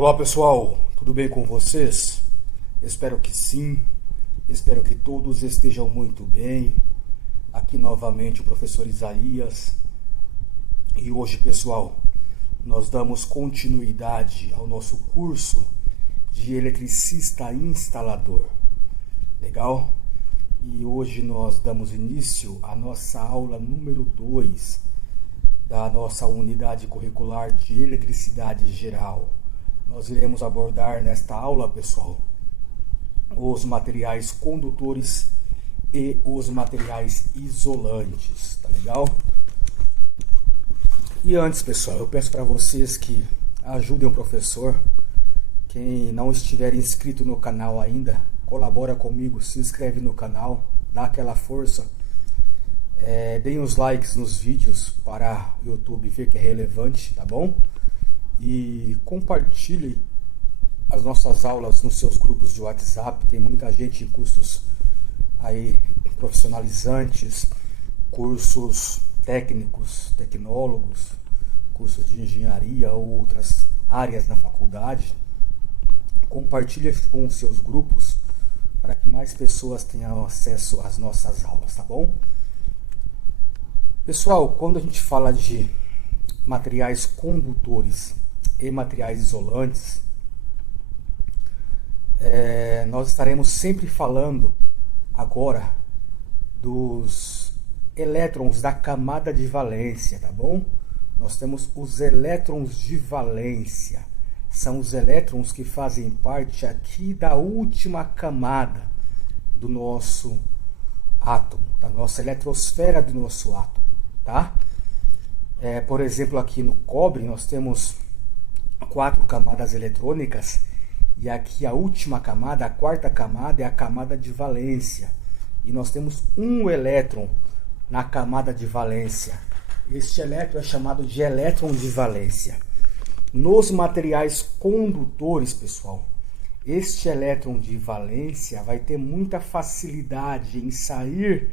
Olá pessoal, tudo bem com vocês? Espero que sim, espero que todos estejam muito bem. Aqui novamente o professor Isaías. E hoje, pessoal, nós damos continuidade ao nosso curso de eletricista instalador. Legal? E hoje nós damos início à nossa aula número 2 da nossa unidade curricular de eletricidade geral. Nós iremos abordar nesta aula, pessoal, os materiais condutores e os materiais isolantes, tá legal? E antes, pessoal, eu peço para vocês que ajudem o professor. Quem não estiver inscrito no canal ainda, colabora comigo, se inscreve no canal, dá aquela força. Deem os likes nos vídeos para o YouTube ver que é relevante, tá bom? E compartilhe as nossas aulas nos seus grupos de WhatsApp. Tem muita gente em cursos aí profissionalizantes, cursos técnicos, tecnólogos, cursos de engenharia ou outras áreas na faculdade. Compartilhe com os seus grupos para que mais pessoas tenham acesso às nossas aulas, tá bom? Pessoal, quando a gente fala de materiais condutores e materiais isolantes, nós estaremos sempre falando agora dos elétrons da camada de valência, tá bom? Nós temos os elétrons de valência, são os elétrons que fazem parte aqui da última camada do nosso átomo, da nossa eletrosfera do nosso átomo, tá? Por exemplo, aqui no cobre nós temos 4 camadas eletrônicas, e aqui a última camada, a quarta camada, é a camada de valência, e nós temos um elétron na camada de valência. Este elétron é chamado de elétron de valência. Nos materiais condutores, pessoal, este elétron de valência vai ter muita facilidade em sair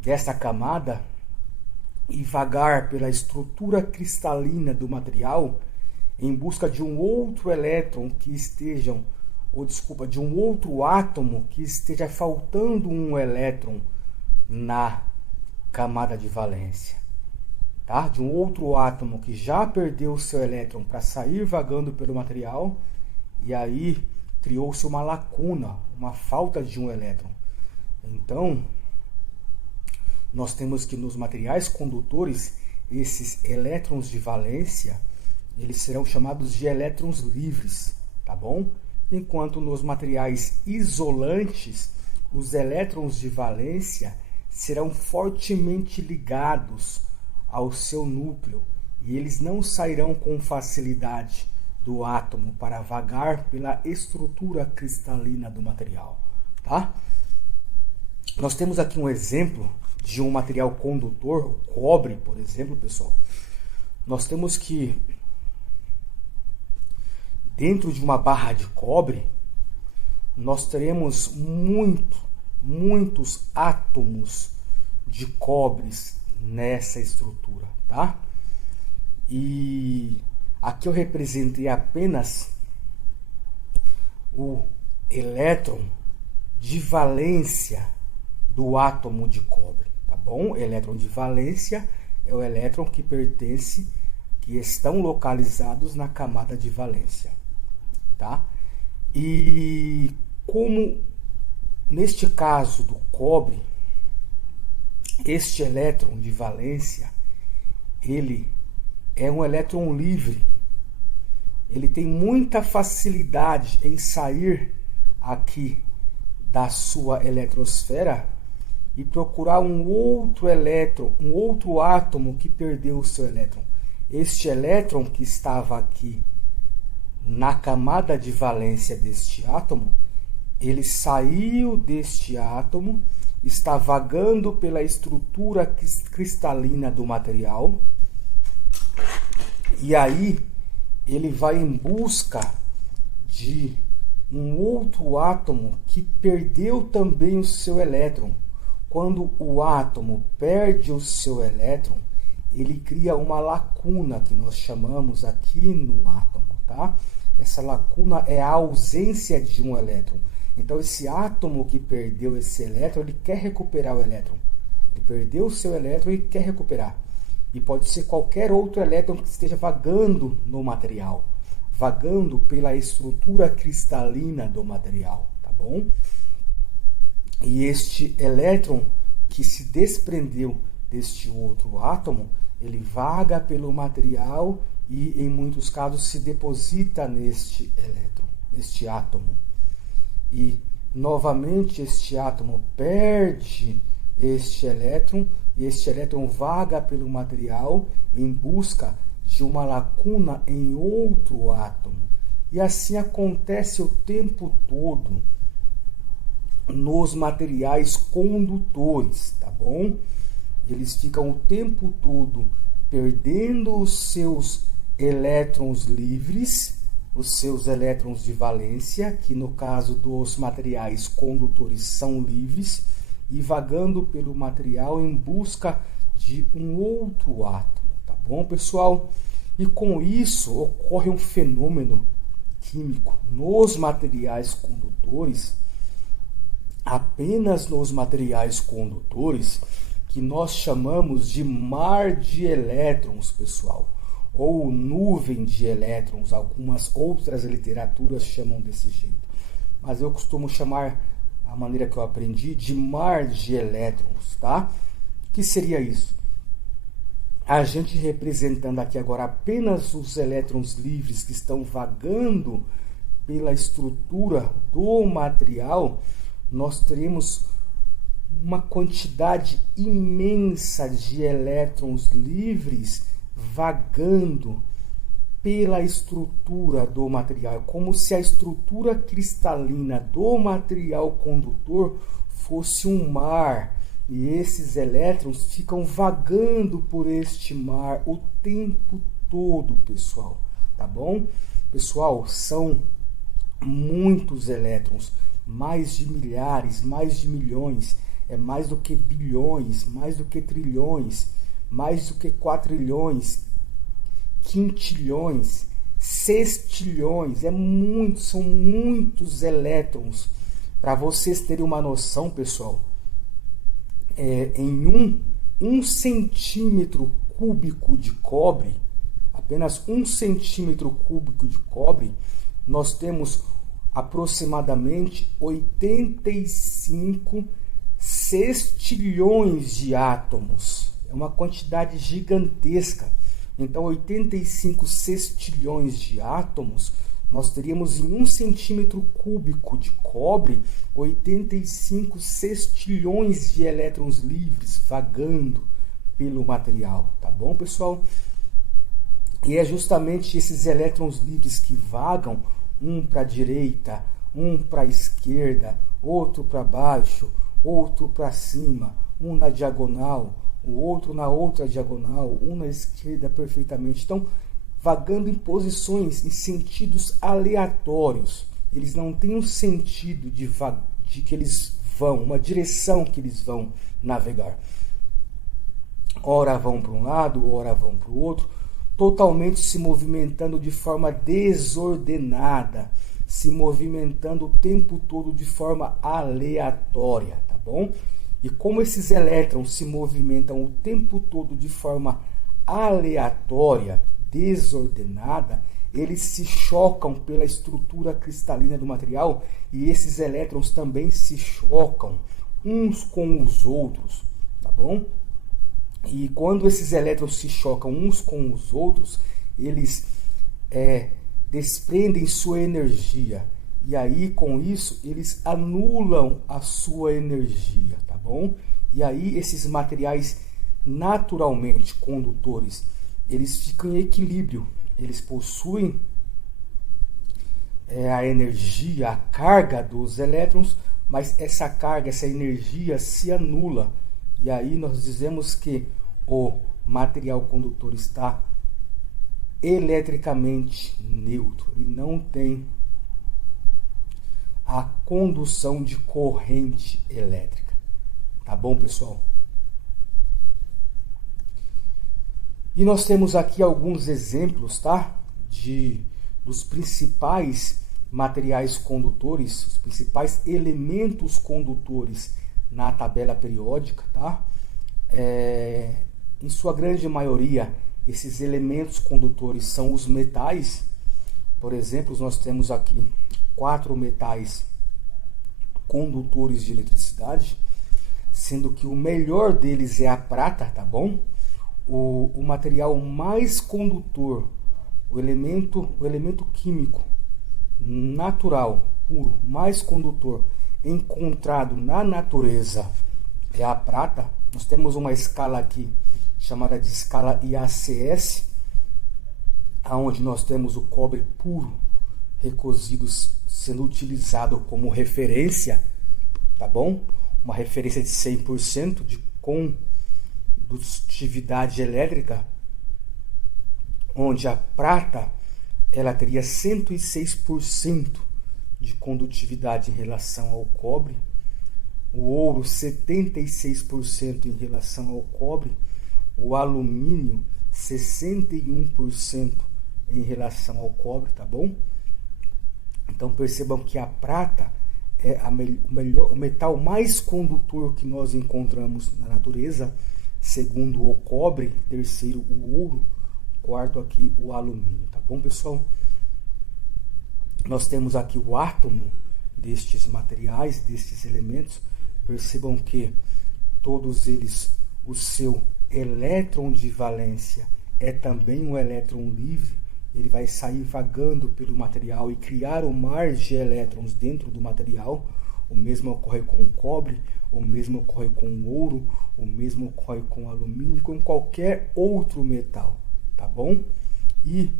desta camada e vagar pela estrutura cristalina do material em busca de um outro elétron que esteja, de um outro átomo que esteja faltando um elétron na camada de valência, tá? De um outro átomo que já perdeu o seu elétron para sair vagando pelo material, e aí criou-se uma lacuna, uma falta de um elétron. Então, nós temos que nos materiais condutores, esses elétrons de valência, eles serão chamados de elétrons livres, tá bom? Enquanto nos materiais isolantes, os elétrons de valência serão fortemente ligados ao seu núcleo e eles não sairão com facilidade do átomo para vagar pela estrutura cristalina do material, tá? Nós temos aqui um exemplo de um material condutor, o cobre, por exemplo, pessoal. Nós temos que dentro de uma barra de cobre, nós teremos muitos átomos de cobres nessa estrutura, tá? E aqui eu representei apenas o elétron de valência do átomo de cobre, tá bom? O elétron de valência é o elétron que estão localizados na camada de valência, tá? E como neste caso do cobre, este elétron de valência, ele é um elétron livre. Ele tem muita facilidade em sair aqui da sua eletrosfera e procurar um outro elétron, um outro átomo que perdeu o seu elétron. Este elétron que estava aqui na camada de valência deste átomo, ele saiu deste átomo, está vagando pela estrutura cristalina do material, e aí ele vai em busca de um outro átomo que perdeu também o seu elétron. Quando o átomo perde o seu elétron, ele cria uma lacuna que nós chamamos aqui no átomo, tá? Essa lacuna é a ausência de um elétron. Então, esse átomo que perdeu esse elétron, ele quer recuperar o elétron. Ele perdeu o seu elétron e quer recuperar. E pode ser qualquer outro elétron que esteja vagando no material, vagando pela estrutura cristalina do material, tá bom? E este elétron que se desprendeu deste outro átomo, ele vaga pelo material e, em muitos casos, se deposita neste elétron, neste átomo. E, novamente, este átomo perde este elétron, e este elétron vaga pelo material em busca de uma lacuna em outro átomo. E assim acontece o tempo todo nos materiais condutores, tá bom? Eles ficam o tempo todo perdendo os seus elétrons livres, os seus elétrons de valência, que no caso dos materiais condutores são livres, e vagando pelo material em busca de um outro átomo, tá bom, pessoal? E com isso ocorre um fenômeno químico nos materiais condutores, apenas nos materiais condutores, que nós chamamos de mar de elétrons, pessoal, ou nuvem de elétrons. Algumas outras literaturas chamam desse jeito, mas eu costumo chamar, a maneira que eu aprendi, de mar de elétrons, tá? O que seria isso? A gente representando aqui agora apenas os elétrons livres que estão vagando pela estrutura do material, nós teremos uma quantidade imensa de elétrons livres vagando pela estrutura do material, como se a estrutura cristalina do material condutor fosse um mar, e esses elétrons ficam vagando por este mar o tempo todo, pessoal, tá bom? Pessoal, são muitos elétrons, mais de milhares, mais de milhões, é mais do que bilhões, mais do que trilhões, mais do que quatrilhões, quintilhões, sextilhões, são muitos elétrons. Para vocês terem uma noção, pessoal, em um centímetro cúbico de cobre, apenas 1 centímetro cúbico de cobre, nós temos aproximadamente 85 sextilhões de átomos. É uma quantidade gigantesca. Então, 85 sextilhões de átomos, nós teríamos em 1 centímetro cúbico de cobre 85 sextilhões de elétrons livres vagando pelo material, tá bom, pessoal? E é justamente esses elétrons livres que vagam, um para a direita, um para a esquerda, outro para baixo, outro para cima, um na diagonal, o outro na outra diagonal, um na esquerda perfeitamente. Então, vagando em posições, em sentidos aleatórios. Eles não têm um sentido de que eles vão, uma direção que eles vão navegar. Ora vão para um lado, ora vão para o outro, totalmente se movimentando de forma desordenada, se movimentando o tempo todo de forma aleatória, tá bom? E como esses elétrons se movimentam o tempo todo de forma aleatória, desordenada, eles se chocam pela estrutura cristalina do material, e esses elétrons também se chocam uns com os outros, tá bom? E quando esses elétrons se chocam uns com os outros, eles desprendem sua energia. E aí, com isso, eles anulam a sua energia, tá bom? E aí, esses materiais naturalmente condutores, eles ficam em equilíbrio. Eles possuem a energia, a carga dos elétrons, mas essa carga, essa energia se anula. E aí nós dizemos que o material condutor está eletricamente neutro e não tem a condução de corrente elétrica. Tá bom, pessoal? E nós temos aqui alguns exemplos, tá? Dos principais materiais condutores, os principais elementos condutores na tabela periódica, tá? Em sua grande maioria, esses elementos condutores são os metais. Por exemplo, nós temos aqui 4 metais condutores de eletricidade, sendo que o melhor deles é a prata, tá bom? O material mais condutor, o elemento químico natural, puro, mais condutor encontrado na natureza é a prata. Nós temos uma escala aqui chamada de escala IACS, onde nós temos o cobre puro recozido sendo utilizado como referência, tá bom? Uma referência de 100% de condutividade elétrica, onde a prata ela teria 106% de condutividade em relação ao cobre, o ouro 76% em relação ao cobre, o alumínio 61% em relação ao cobre, tá bom? Então percebam que a prata é o metal mais condutor que nós encontramos na natureza, segundo o cobre, terceiro o ouro, quarto aqui o alumínio, tá bom, pessoal? Nós temos aqui o átomo destes materiais, destes elementos. Percebam que todos eles, o seu elétron de valência é também um elétron livre. Ele vai sair vagando pelo material e criar um mar de elétrons dentro do material. O mesmo ocorre com o cobre, o mesmo ocorre com o ouro, o mesmo ocorre com o alumínio e com qualquer outro metal, tá bom? E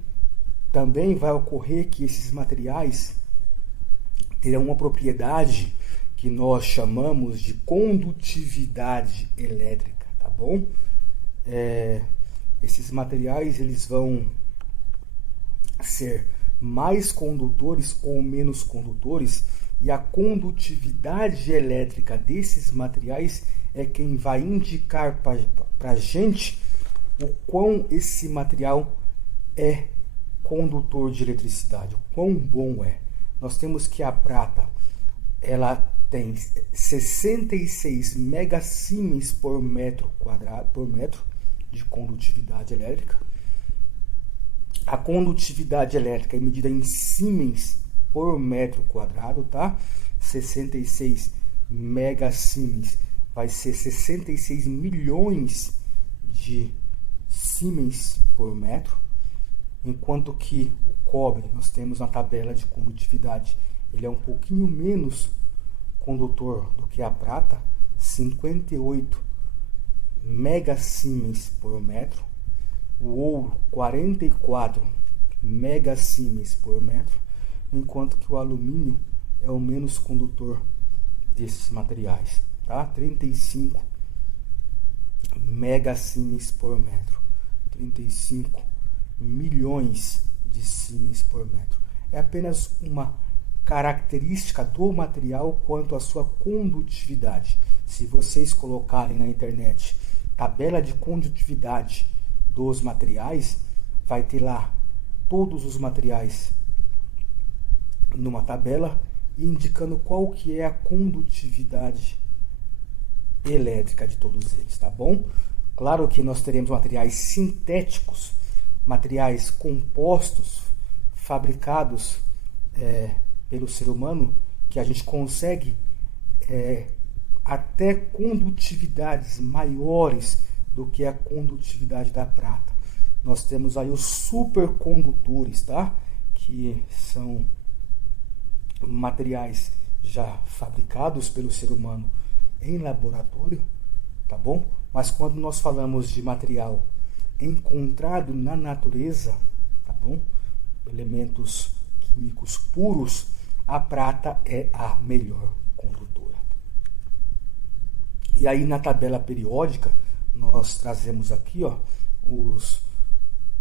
também vai ocorrer que esses materiais terão uma propriedade que nós chamamos de condutividade elétrica, tá bom? Esses materiais eles vão ser mais condutores ou menos condutores, e a condutividade elétrica desses materiais é quem vai indicar para a gente o quão esse material é condutor de eletricidade, o quão bom é. Nós temos que a prata ela tem 66 megasiemens por metro quadrado de condutividade elétrica. A condutividade elétrica é medida em siemens por metro quadrado, tá? 66 megasiemens vai ser 66 milhões de siemens por metro, enquanto que o cobre, nós temos na tabela de condutividade, ele é um pouquinho menos condutor do que a prata, 58 megasiemens por metro. O ouro, 44 megasiemens por metro, enquanto que o alumínio é o menos condutor desses materiais, tá? 35 megasiemens por metro, 35 milhões de siemens por metro. É apenas uma característica do material quanto à sua condutividade. Se vocês colocarem na internet tabela de condutividade dos materiais, vai ter lá todos os materiais numa tabela indicando qual que é a condutividade elétrica de todos eles, tá bom? Claro que nós teremos materiais sintéticos, materiais compostos, fabricados pelo ser humano, que a gente consegue até condutividades maiores do que a condutividade da prata. Nós temos aí os supercondutores, tá? Que são materiais já fabricados pelo ser humano em laboratório, tá bom? Mas quando nós falamos de material encontrado na natureza, tá bom? Elementos químicos puros, a prata é a melhor condutora. E aí na tabela periódica nós trazemos aqui, ó, os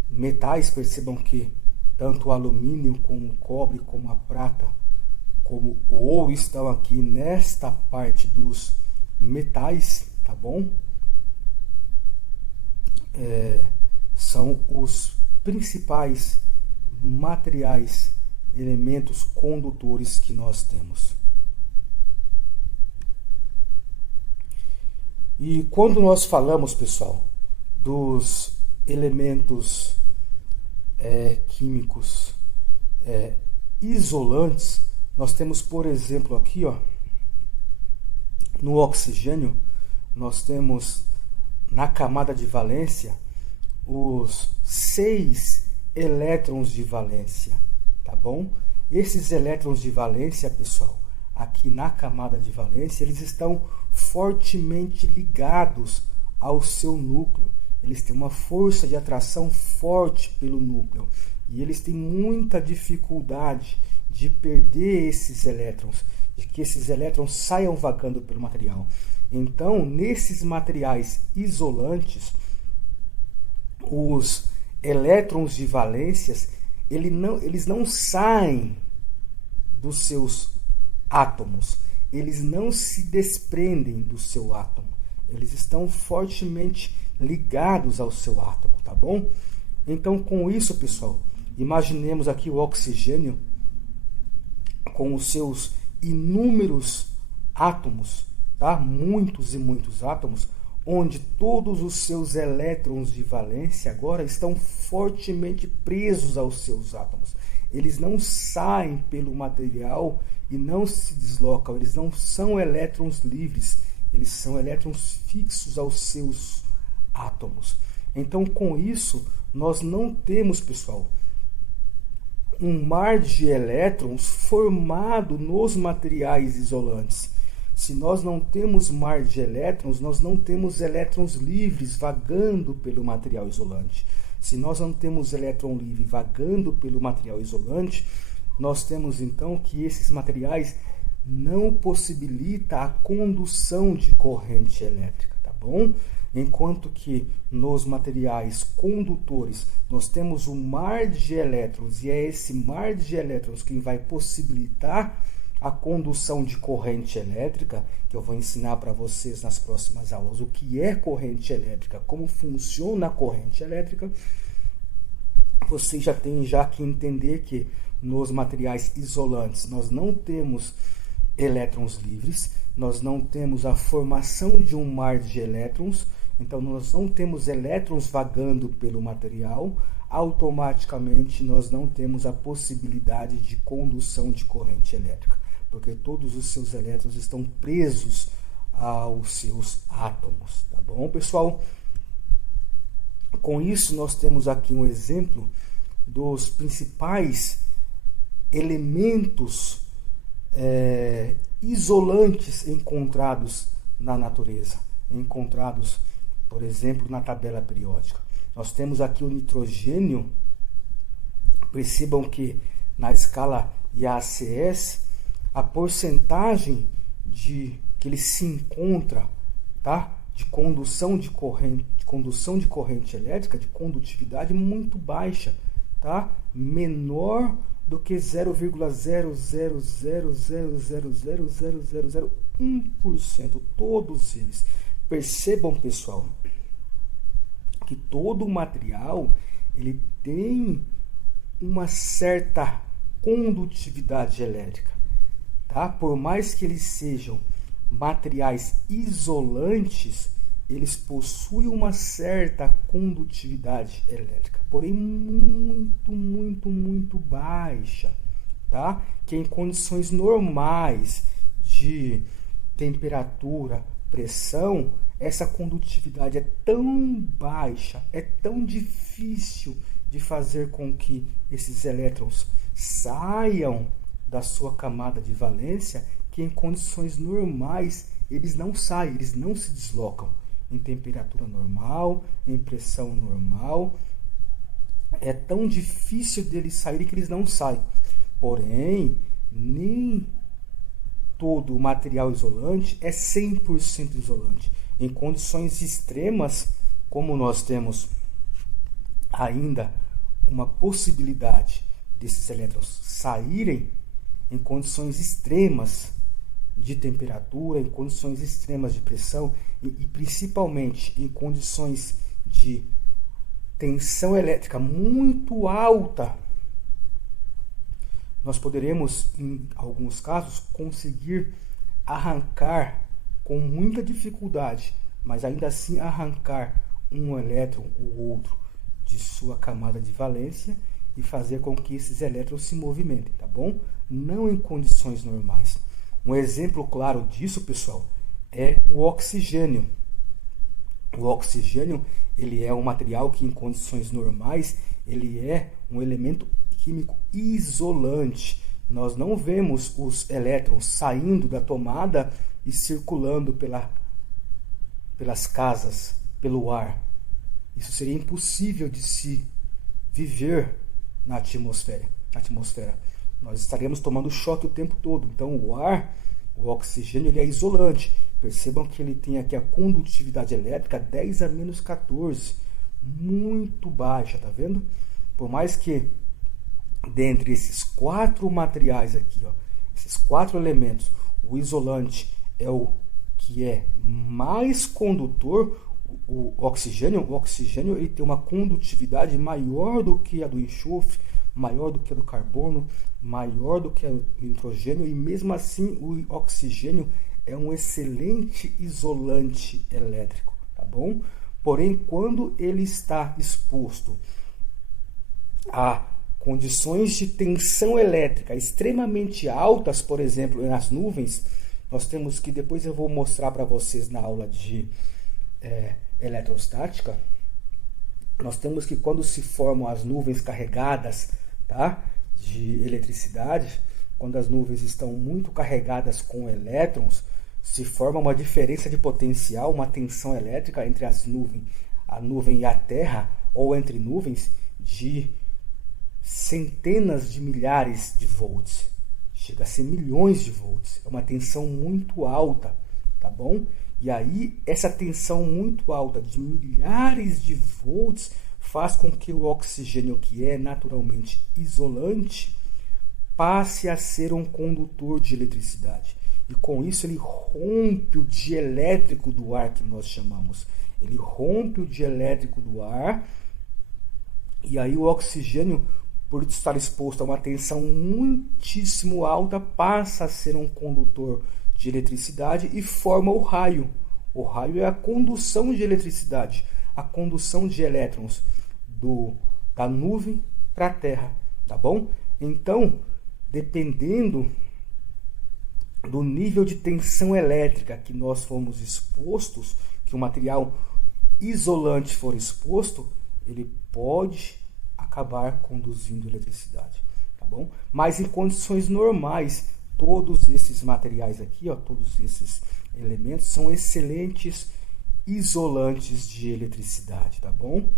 metais. Percebam que tanto o alumínio como o cobre, como a prata, como o ouro estão aqui nesta parte dos metais, tá bom? são os principais materiais, elementos condutores que nós temos. E quando nós falamos, pessoal, dos elementos químicos isolantes, nós temos, por exemplo, aqui, no oxigênio, nós temos na camada de valência os 6 elétrons de valência, tá bom? Esses elétrons de valência, pessoal, aqui na camada de valência, eles estão fortemente ligados ao seu núcleo. Eles têm uma força de atração forte pelo núcleo e eles têm muita dificuldade de perder esses elétrons, de que esses elétrons saiam vagando pelo material. Então, nesses materiais isolantes, os elétrons de valências, eles não saem dos seus átomos, eles não se desprendem do seu átomo, eles estão fortemente ligados ao seu átomo, tá bom? Então, com isso, pessoal, imaginemos aqui o oxigênio com os seus inúmeros átomos, tá? Muitos e muitos átomos, onde todos os seus elétrons de valência agora estão fortemente presos aos seus átomos. Eles não saem pelo material e não se deslocam, eles não são elétrons livres, eles são elétrons fixos aos seus átomos. Então, com isso, nós não temos, pessoal, um mar de elétrons formado nos materiais isolantes. Se nós não temos mar de elétrons, nós não temos elétrons livres vagando pelo material isolante. Se nós não temos elétron livre vagando pelo material isolante, nós temos então que esses materiais não possibilitam a condução de corrente elétrica, tá bom? Enquanto que nos materiais condutores nós temos um mar de elétrons e é esse mar de elétrons quem vai possibilitar a condução de corrente elétrica, que eu vou ensinar para vocês nas próximas aulas o que é corrente elétrica, como funciona a corrente elétrica. Vocês já têm que entender que nos materiais isolantes nós não temos elétrons livres, nós não temos a formação de um mar de elétrons, então nós não temos elétrons vagando pelo material, automaticamente nós não temos a possibilidade de condução de corrente elétrica, porque todos os seus elétrons estão presos aos seus átomos, tá bom, pessoal? Com isso, nós temos aqui um exemplo dos principais elementos isolantes encontrados na natureza, encontrados, por exemplo, na tabela periódica. Nós temos aqui o nitrogênio. Percebam que na escala IACS, a porcentagem que ele se encontra, tá? de condução de corrente elétrica, de condutividade muito baixa, tá? Menor do que 0,000000001%, todos eles. Percebam, pessoal, que todo o material ele tem uma certa condutividade elétrica, tá? Por mais que eles sejam materiais isolantes, eles possuem uma certa condutividade elétrica, porém muito baixa, tá? Que em condições normais de temperatura, pressão, essa condutividade é tão baixa, é tão difícil de fazer com que esses elétrons saiam da sua camada de valência, que em condições normais eles não saem, eles não se deslocam. Em temperatura normal, em pressão normal, é tão difícil deles saírem que eles não saem. Porém, nem todo o material isolante é 100% isolante. Em condições extremas, como nós temos ainda uma possibilidade desses elétrons saírem em condições extremas de temperatura, em condições extremas de pressão e principalmente em condições de tensão elétrica muito alta, nós poderemos, em alguns casos, conseguir arrancar com muita dificuldade, mas ainda assim arrancar um elétron ou outro de sua camada de valência e fazer com que esses elétrons se movimentem, tá bom? Não em condições normais. Um exemplo claro disso, pessoal, é o oxigênio. O oxigênio, ele é um material que em condições normais, ele é um elemento químico isolante. Nós não vemos os elétrons saindo da tomada e circulando pelas casas, pelo ar. Isso seria impossível de se viver na atmosfera. Nós estaremos tomando choque o tempo todo. Então o ar, o oxigênio, ele é isolante. Percebam que ele tem aqui a condutividade elétrica 10 a menos 14. Muito baixa, tá vendo? Por mais que dentre esses 4 materiais aqui, ó, esses 4 elementos, o isolante é o que é mais condutor. O oxigênio ele tem uma condutividade maior do que a do enxofre, maior do que a do carbono, maior do que a do nitrogênio, e mesmo assim o oxigênio é um excelente isolante elétrico, tá bom? Porém, quando ele está exposto a condições de tensão elétrica extremamente altas, por exemplo, nas nuvens, nós temos que, depois eu vou mostrar para vocês na aula de eletrostática, nós temos que, quando se formam as nuvens carregadas, tá, de eletricidade, quando as nuvens estão muito carregadas com elétrons, se forma uma diferença de potencial, uma tensão elétrica entre a nuvem e a Terra, ou entre nuvens, de centenas de milhares de volts. Chega a ser milhões de volts. É uma tensão muito alta, tá bom? E aí, essa tensão muito alta de milhares de volts faz com que o oxigênio, que é naturalmente isolante, passe a ser um condutor de eletricidade. E com isso ele rompe o dielétrico do ar, que nós chamamos. Ele rompe o dielétrico do ar, e aí o oxigênio, por estar exposto a uma tensão muitíssimo alta, passa a ser um condutor de eletricidade e forma o raio. O raio é a condução de eletricidade, a condução de elétrons da nuvem para a Terra, tá bom? Então, dependendo do nível de tensão elétrica que nós fomos expostos, que o material isolante for exposto, ele pode acabar conduzindo eletricidade, tá bom? Mas em condições normais, todos esses materiais aqui, ó, todos esses elementos são excelentes isolantes de eletricidade, tá bom?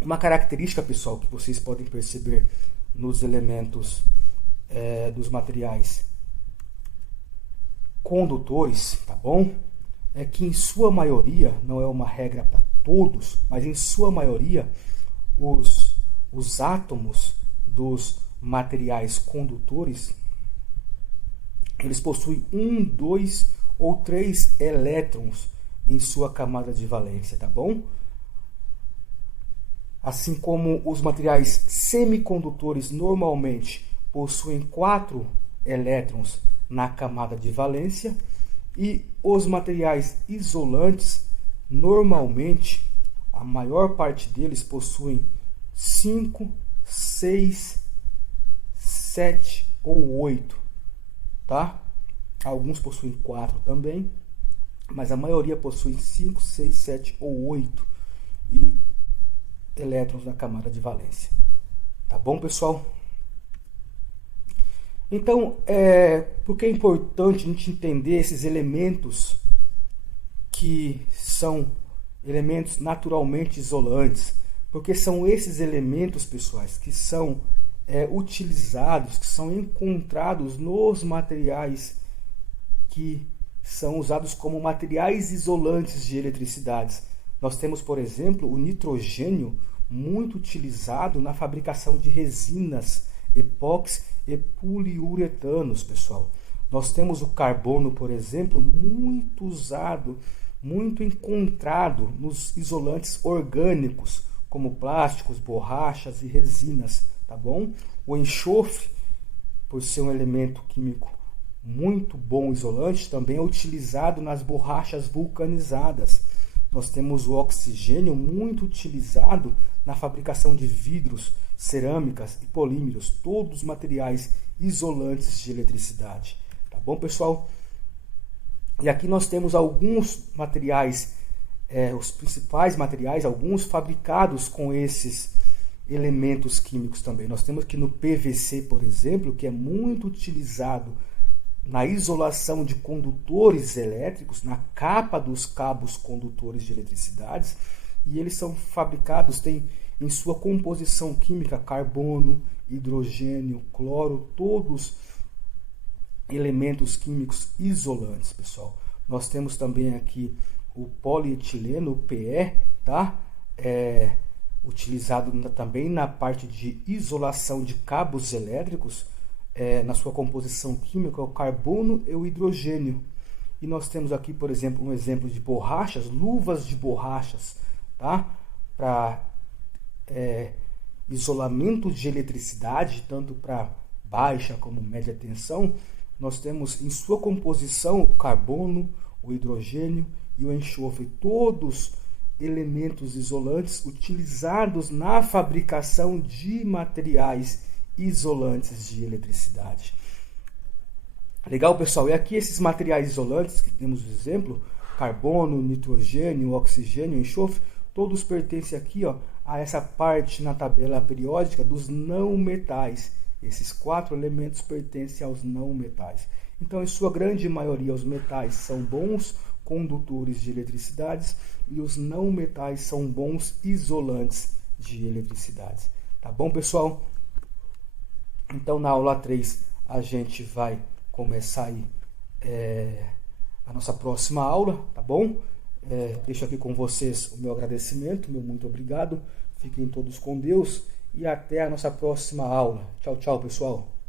Uma característica, pessoal, que vocês podem perceber nos elementos dos materiais condutores, tá bom? É que em sua maioria, não é uma regra para todos, mas em sua maioria, os átomos dos materiais condutores, eles possuem 1, 2 ou 3 elétrons em sua camada de valência, tá bom? Assim como os materiais semicondutores normalmente possuem 4 elétrons na camada de valência, e os materiais isolantes, normalmente, a maior parte deles possuem 5, 6, 7 ou 8, tá? Alguns possuem 4 também, mas a maioria possui 5, 6, 7 ou 8 elétrons na camada de valência. Tá bom, pessoal? Então, por que é importante a gente entender esses elementos que são elementos naturalmente isolantes? Porque são esses elementos, pessoais, que são utilizados, que são encontrados nos materiais que são usados como materiais isolantes de eletricidades. Nós temos, por exemplo, o nitrogênio, muito utilizado na fabricação de resinas epóxi e poliuretanos, pessoal. Nós temos o carbono, por exemplo, muito usado muito encontrado nos isolantes orgânicos, como plásticos, borrachas e resinas, tá bom? O enxofre, por ser um elemento químico muito bom isolante, também é utilizado nas borrachas vulcanizadas. Nós temos o oxigênio muito utilizado na fabricação de vidros, cerâmicas e polímeros, todos os materiais isolantes de eletricidade. Tá bom, pessoal? E aqui nós temos alguns materiais, os principais materiais, alguns fabricados com esses elementos químicos também. Nós temos aqui no PVC, por exemplo, que é muito utilizado na isolação de condutores elétricos, na capa dos cabos condutores de eletricidade, e eles são fabricados, tem em sua composição química carbono, hidrogênio, cloro, todos elementos químicos isolantes, pessoal. Nós temos também aqui o polietileno, o PE, tá? Utilizado também na parte de isolação de cabos elétricos, na sua composição química, o carbono e o hidrogênio. E nós temos aqui, por exemplo, um exemplo de borrachas, luvas de borrachas, tá? Para isolamento de eletricidade, tanto para baixa como média tensão. Nós temos em sua composição o carbono, o hidrogênio e o enxofre, todos elementos isolantes utilizados na fabricação de materiais isolantes de eletricidade. Legal, pessoal? E aqui esses materiais isolantes que temos o exemplo, carbono, nitrogênio, oxigênio, enxofre, todos pertencem aqui, ó, a essa parte na tabela periódica dos não metais. Esses 4 elementos pertencem aos não metais. Então, em sua grande maioria, os metais são bons condutores de eletricidade e os não metais são bons isolantes de eletricidade. Tá bom, pessoal? Então, na aula 3, a gente vai começar aí, a nossa próxima aula, tá bom? Deixo aqui com vocês o meu agradecimento, meu muito obrigado. Fiquem todos com Deus e até a nossa próxima aula. Tchau, tchau, pessoal.